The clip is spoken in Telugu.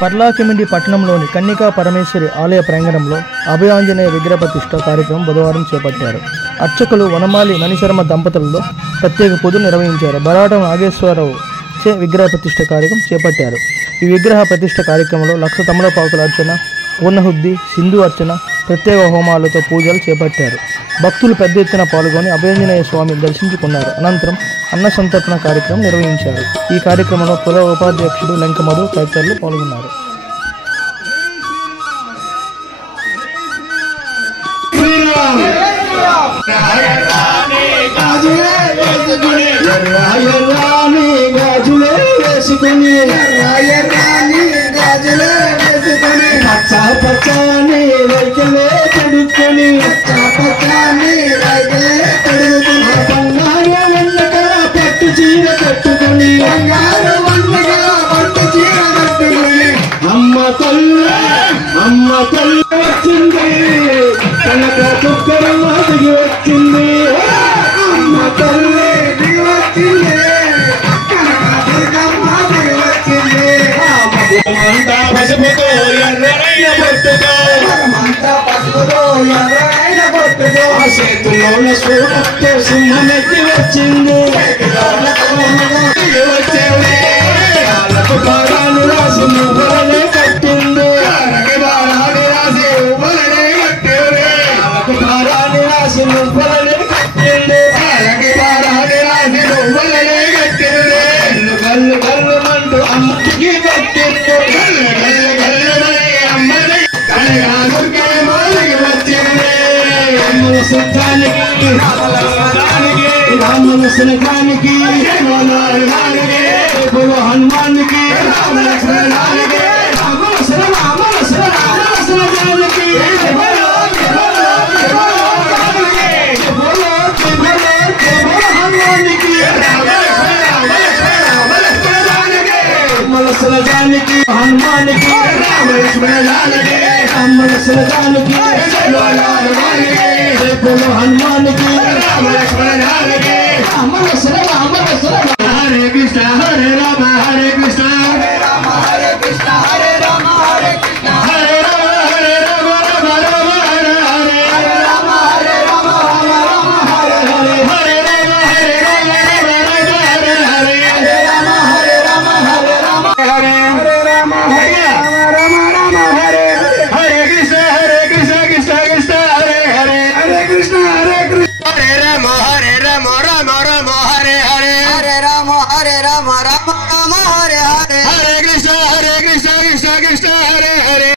పర్లాకిమిడి పట్టణంలోని కన్నికా పరమేశ్వరి ఆలయ ప్రాంగణంలో అభయాంజనేయ విగ్రహ ప్రతిష్ఠ కార్యక్రమం బుధవారం చేపట్టారు. అర్చకులు వనమాలి మణిశర్మ దంపతులలో ప్రత్యేక పూజలు నిర్వహించారు. బరాటం నాగేశ్వరరావు చే విగ్రహ ప్రతిష్ఠ కార్యక్రమం చేపట్టారు. ఈ విగ్రహ ప్రతిష్ఠ కార్యక్రమంలో 1,00,000 తమలపాకుల అర్చన, పూర్ణహుద్ది, సింధు అర్చన, ప్రత్యేక హోమాలతో పూజలు చేపట్టారు. భక్తులు పెద్ద ఎత్తున పాల్గొని అభయాంజనేయ స్వామిని దర్శించుకున్నారు. అనంతరం అన్న సంతర్పణ కార్యక్రమం నిర్వహించారు. ఈ కార్యక్రమంలో కుల ఉపాధ్యక్షుడు లంక మధు తదితరులు పాల్గొన్నారు. అమ్మ తల్లి వచ్చింది, కనక చుక్కరమ్మ దిగి వచ్చింది. అమ్మ తల్లి దిగి వచ్చింది, కనక దుర్గమ్మ దిగి వచ్చింది. అంతా పసుపుతో ఎర్రైన బొట్టుతో, పసుపుతో ఎర్రైన బొట్టుతో, చేతుల్లో సూపంతో సింహమెత్తి వచ్చింది. వచ్చేవే పారాలు రాసి నువ్వులనే కట్టింది. గల్లు గల్లు మంటూ అమ్మకి కట్టింది. రాముల సుఖానికి రాముల సుఖానికి హనుమానికి జానికి హనుమానికి జానికి హనుమానికి హరే కృష్ణ హరే రామ హరే కృష్ణ హరే రామ హరే కృష్ణ హరే రామ హరే కృష్ణ హరే రామ హరే రామ రామ రామ హరే హరే హరే రామ హరే రామ రామ రామ హరే హరే హరే రామ హరే రామ రామ రామ హరే హరే హరే రామ హరే రామ హరే రామ హరే హరే రామ హరే రామ రామ హరే హరే కృష్ణ కృష్ణ కృష్ణ హరే హరే హరే కృష్ణ హరే రామ హరే రామ రామ రామ హరే హరే హరే రామ హరే రామ రామ రామ హరే హరే హరే కృష్ణ కృష్ణ కృష్ణ హరే హరే